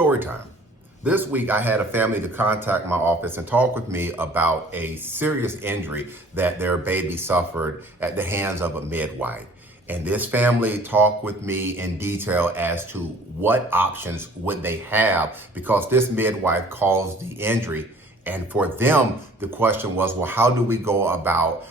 Story time. This week I had a family to contact my office and talk with me about a serious injury that their baby suffered at the hands of a midwife. And this family talked with me in detail as to what options would they have because this midwife caused the injury. And for them, the question was, well, how do we go about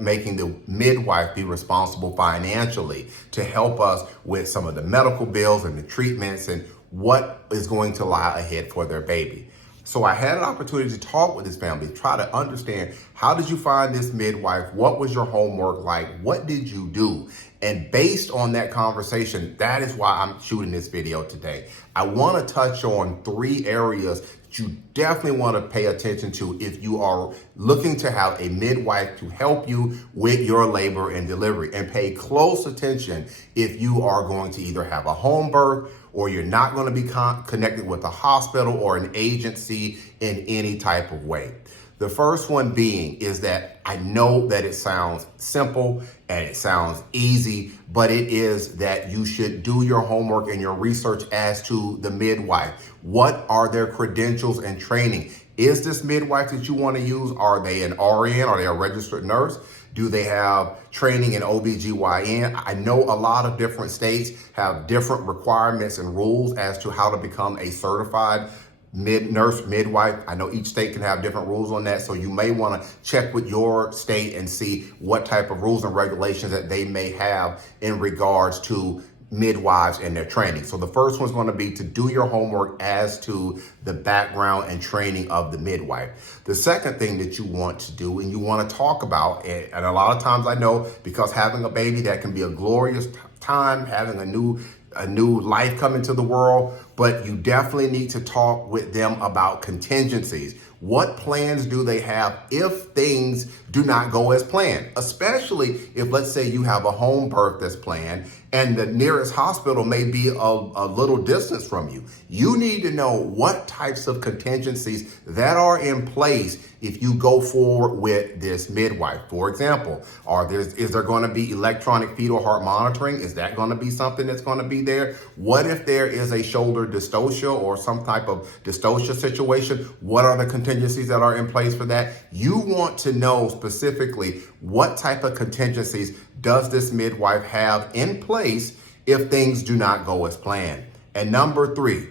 making the midwife be responsible financially to help us with some of the medical bills and the treatments and what is going to lie ahead for their baby? So I had an opportunity to talk with this family, try to understand, how did you find this midwife? What was your homework like? What did you do? And based on that conversation, that is why I'm shooting this video today. I want to touch on 3 areas that you definitely want to pay attention to if you are looking to have a midwife to help you with your labor and delivery. And pay close attention if you are going to either have a home birth or you're not going to be connected with a hospital or an agency in any type of way. The first one being is that I know that it sounds simple and it sounds easy, but it is that you should do your homework and your research as to the midwife. What are their credentials and training? Is this midwife that you want to use? Are they an RN? Are they a registered nurse? Do they have training in OBGYN? I know a lot of different states have different requirements and rules as to how to become a certified nurse midwife. I know each state can have different rules on that. So you may want to check with your state and see what type of rules and regulations that they may have in regards to midwives and their training. So the first one's going to be to do your homework as to the background and training of the midwife. The second thing that you want to do and you want to talk about, and a lot of times I know because having a baby, that can be a glorious time, having a new life come into the world, but you definitely need to talk with them about contingencies. What plans do they have if things do not go as planned? Especially if, let's say, you have a home birth that's planned and the nearest hospital may be a little distance from you. You need to know what types of contingencies that are in place if you go forward with this midwife. For example, is there going to be electronic fetal heart monitoring? Is that going to be something that's going to be there? What if there is a shoulder dystocia or some type of dystocia situation? What are the contingencies that are in place for that? You want to know specifically what type of contingencies does this midwife have in place if things do not go as planned. And number 3,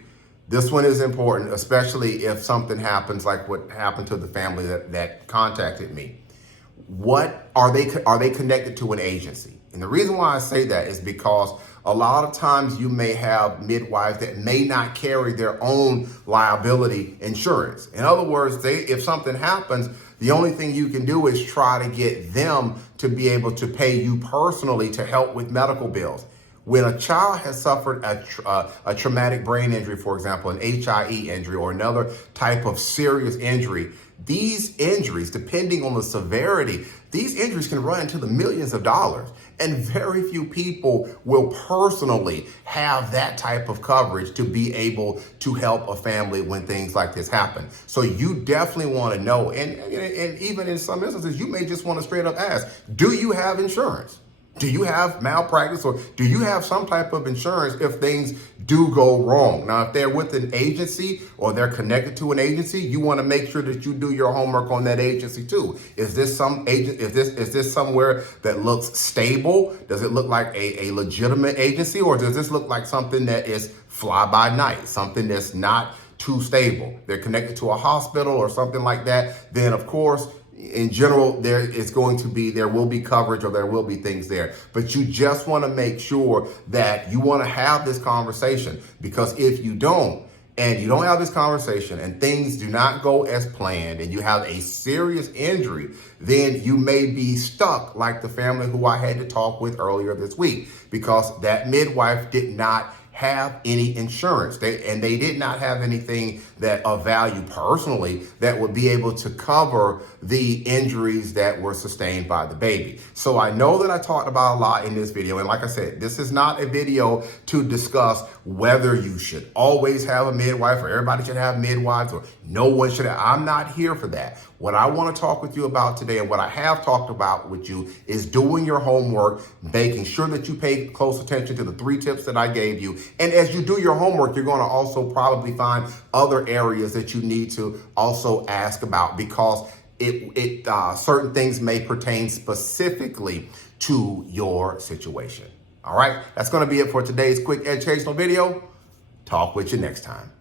this one is important, especially if something happens like what happened to the family that contacted me. What are they connected to an agency? And the reason why I say that is because a lot of times you may have midwives that may not carry their own liability insurance. In other words, if something happens, the only thing you can do is try to get them to be able to pay you personally to help with medical bills. When a child has suffered a traumatic brain injury, for example, an HIE injury or another type of serious injury, these injuries, depending on the severity, these injuries can run into the millions of dollars. And very few people will personally have that type of coverage to be able to help a family when things like this happen. So you definitely want to know, and even in some instances, you may just want to straight up ask, do you have insurance? Do you have malpractice or do you have some type of insurance if things do go wrong? Now, if they're with an agency or they're connected to an agency, you want to make sure that you do your homework on that agency too. Is this somewhere that looks stable? Does it look like a legitimate agency, or does this look like something that is fly by night, something that's not too stable? They're connected to a hospital or something like that, then of course, in general, there will be coverage or there will be things there. But you just want to make sure that you want to have this conversation, because if you don't, and you don't have this conversation and things do not go as planned and you have a serious injury, then you may be stuck like the family who I had to talk with earlier this week, because that midwife did not have any insurance. They did not have anything that of value personally that would be able to cover the injuries that were sustained by the baby. So I know that I talked about a lot in this video. And like I said, this is not a video to discuss whether you should always have a midwife or everybody should have midwives or no one should have. I'm not here for that. What I want to talk with you about today and what I have talked about with you is doing your homework, making sure that you pay close attention to the 3 tips that I gave you. And as you do your homework, you're going to also probably find other areas that you need to also ask about, because certain things may pertain specifically to your situation. All right, that's going to be it for today's quick educational video. Talk with you next time.